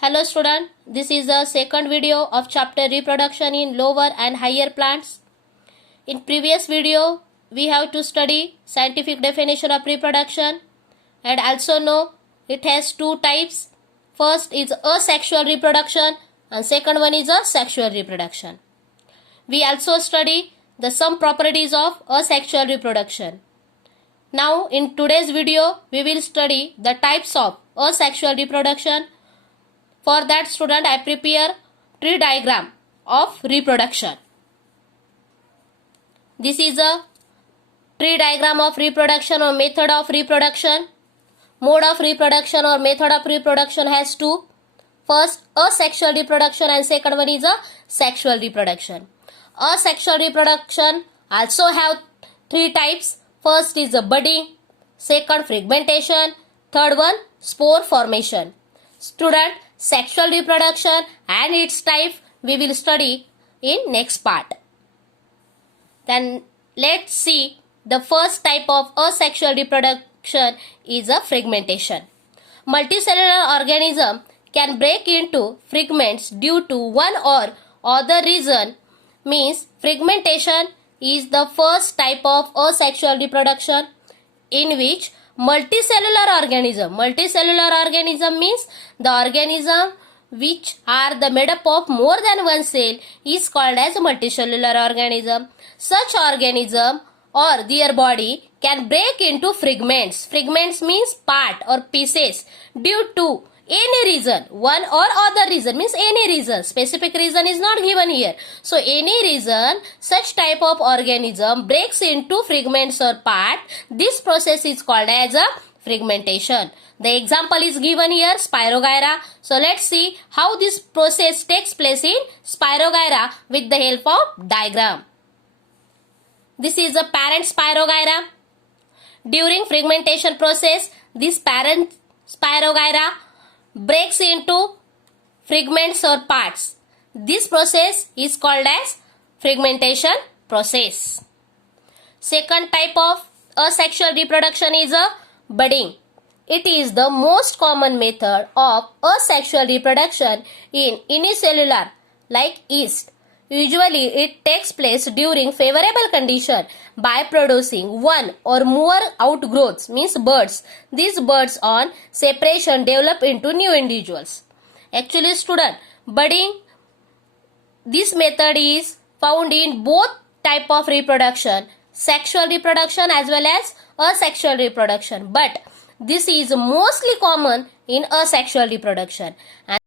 Hello student, this is the second video of chapter reproduction in lower and higher plants. In previous video, we have to study scientific definition of reproduction and also know it has two types. First is asexual reproduction and second one is a sexual reproduction. We also study the some properties of asexual reproduction. Now in today's video, we will study the types of asexual reproduction. For that student, I prepare tree diagram of reproduction. This is a tree diagram of reproduction or method of reproduction. Mode of reproduction or method of reproduction has two. First, asexual reproduction and second one is a sexual reproduction. Asexual reproduction also have three types. First is a budding, second fragmentation, third one spore formation. Student, sexual reproduction and its type we will study in next part. Then let's see the first type of asexual reproduction is a fragmentation. Multicellular organism can break into fragments due to one or other reason. Means fragmentation is the first type of asexual reproduction in which multicellular organism means the organism which are the made up of more than one cell is called as multicellular organism. Such organism or their body can break into fragments. Fragments means part or pieces due to any reason. One or other reason means any reason. Specific reason is not given here. So any reason such type of organism breaks into fragments or part. This process is called as a fragmentation. The example is given here, Spirogyra. So let's see how this process takes place in Spirogyra with the help of diagram. This is a parent Spirogyra. During fragmentation process, this parent Spirogyra breaks into fragments or parts. This process is called as fragmentation process. Second type of asexual reproduction is a budding. It is the most common method of asexual reproduction in unicellular like yeast. Usually it takes place during favorable condition by producing one or more outgrowths means buds. These buds on separation develop into new individuals. Actually student, budding, this method is found in both type of reproduction, sexual reproduction as well as asexual reproduction, but this is mostly common in asexual reproduction. And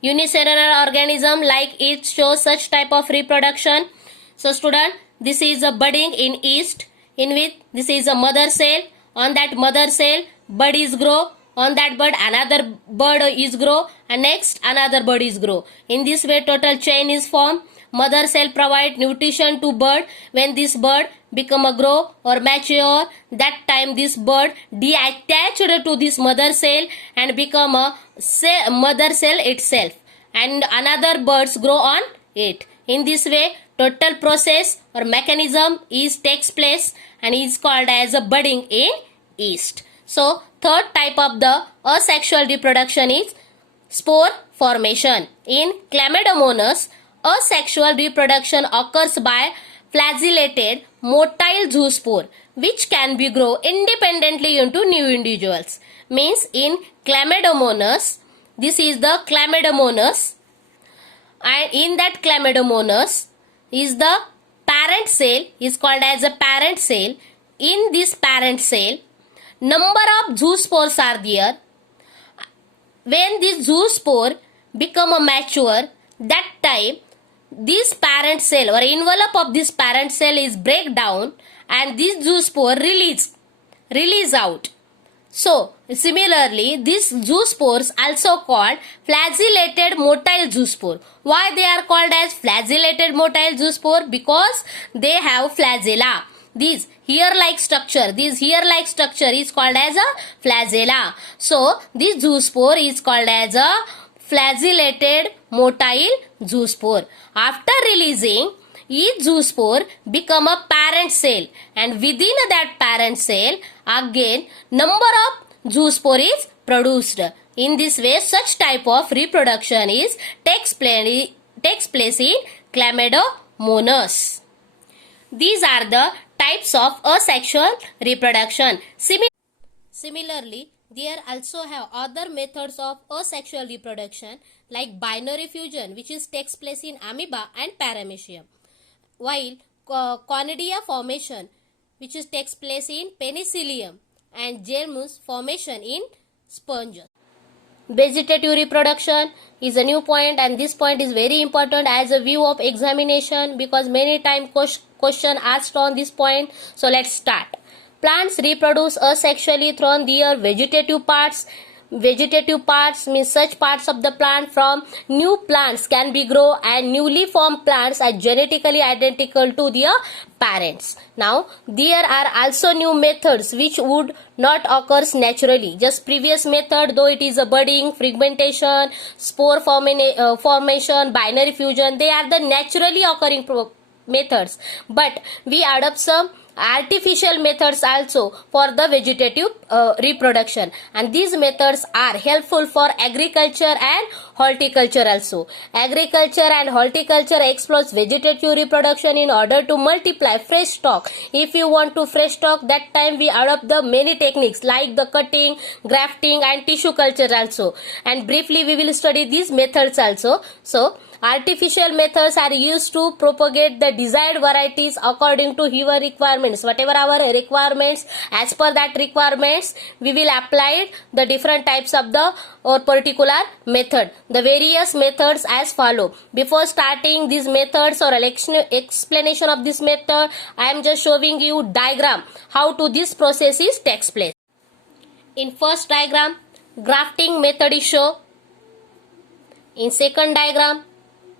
unicellular organism like it shows such type of reproduction. So student, this is a budding in yeast in which this is a mother cell. On that mother cell bud is grow. On that bud another bud is grow and next another bud is grow. In this way total chain is formed. Mother cell provide nutrition to bud. When this bud become a grow or mature, that time this bud detached to this mother cell and become a mother cell itself and another buds grow on it. In this way total process or mechanism is takes place and is called as a budding in yeast. So third type of the asexual reproduction is spore formation. In Chlamydomonas, asexual reproduction occurs by flagellated motile zoospore which can be grow independently into new individuals. Means in Chlamydomonas, this is the Chlamydomonas and in that Chlamydomonas is the parent cell is called as a parent cell. In this parent cell, number of zoospores are there. When this zoospore become a mature, that time this parent cell or envelope of this parent cell is break down and this zoospore release out. So similarly this zoospores also called flagellated motile zoospore. Why they are called as flagellated motile zoospore? Because they have flagella. This hair-like structure is called as a flagella. So this zoospore is called as a flagellated motile zoospore. After releasing, each zoospore become a parent cell and within that parent cell again number of zoospore is produced. In this way, such type of reproduction takes place in Chlamydomonas. These are the types of asexual reproduction. Similarly, there also have other methods of asexual reproduction like binary fusion, which takes place in amoeba and paramecium, while conidia formation, which takes place in penicillium, and germus formation in sponges. Vegetative reproduction is a new point, and this point is very important as a view of examination because many times question asked on this point. So let's start. Plants reproduce asexually through their vegetative parts. Vegetative parts means such parts of the plant from new plants can be grown, and newly formed plants are genetically identical to their parents. Now, there are also new methods which would not occur naturally. Just previous method, though it is a budding, fragmentation, spore formation, binary fusion, they are the naturally occurring methods. But we adopt some artificial methods also for the vegetative reproduction, and these methods are helpful for agriculture and horticulture also. Agriculture and horticulture exploits vegetative reproduction in order to multiply fresh stock. If you want to fresh stock, that time we adopt the many techniques like the cutting, grafting and tissue culture also, and briefly we will study these methods also. So artificial methods are used to propagate the desired varieties according to your requirements. Whatever our requirements, as per that requirements, we will apply the different types of the or particular method. The various methods as follow. Before starting these methods or explanation of this method, I am just showing you diagram how to this process takes place. In first diagram, grafting method is shown. In second diagram,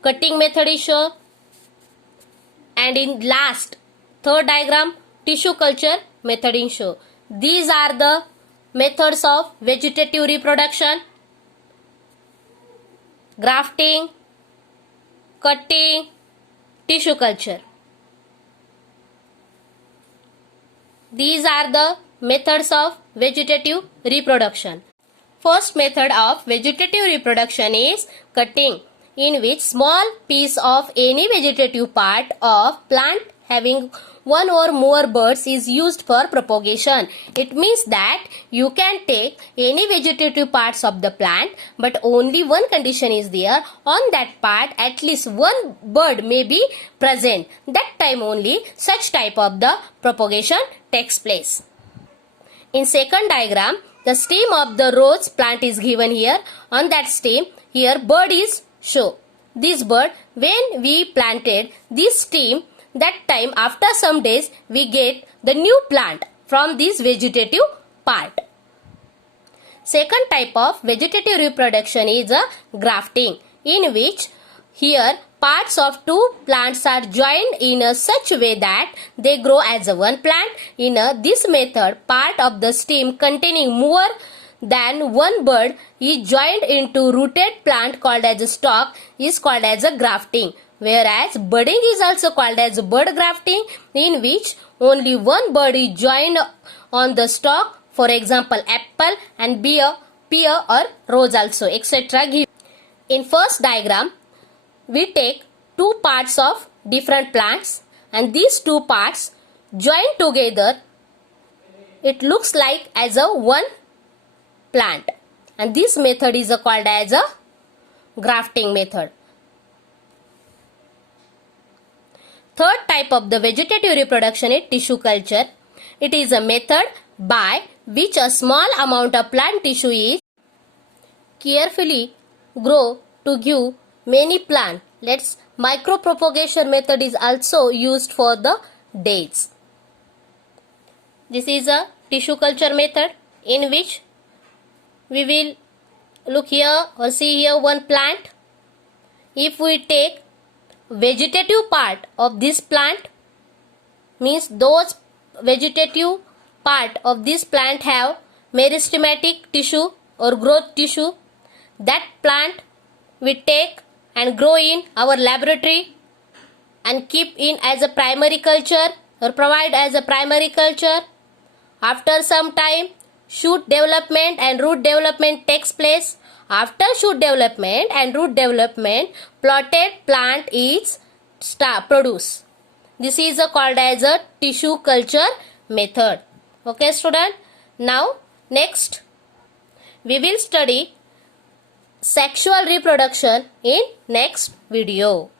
cutting method is shown, and in last third diagram, tissue culture method is shown. These are the methods of vegetative reproduction: grafting, cutting, tissue culture. These are the methods of vegetative reproduction. First method of vegetative reproduction is cutting, in which small piece of any vegetative part of plant having one or more buds is used for propagation. It means that you can take any vegetative parts of the plant, but only one condition is there: on that part at least one bud may be present. That time only such type of the propagation takes place. In second diagram, the stem of the rose plant is given here. On that stem, here bud is show. This bud, when we planted this stem, that time after some days we get the new plant from this vegetative part. Second type of vegetative reproduction is a grafting, in which here parts of two plants are joined in a such way that they grow as a one plant. In this method, part of the stem containing more than one bud is joined into rooted plant called as a stalk is called as a grafting, whereas budding is also called as bud grafting, in which only one bud is joined on the stalk, for example apple and pear or rose also, etc. In first diagram, we take two parts of different plants, and these two parts joined together, it looks like as a one plant, and this method is called as a grafting method. Third type of the vegetative reproduction is tissue culture. It is a method by which a small amount of plant tissue is carefully grown to give many plants. Let's micropropagation method is also used for the dates. This is a tissue culture method in which we will look here or see here one plant. If we take vegetative part of this plant, means those vegetative part of this plant have meristematic tissue or growth tissue, that plant we take and grow in our laboratory and keep in as a primary culture or provide as a primary culture. After some time, shoot development and root development takes place. After shoot development and root development, plotted plant is produce. This is called as a tissue culture method. Okay, student. Now, next, we will study sexual reproduction in next video.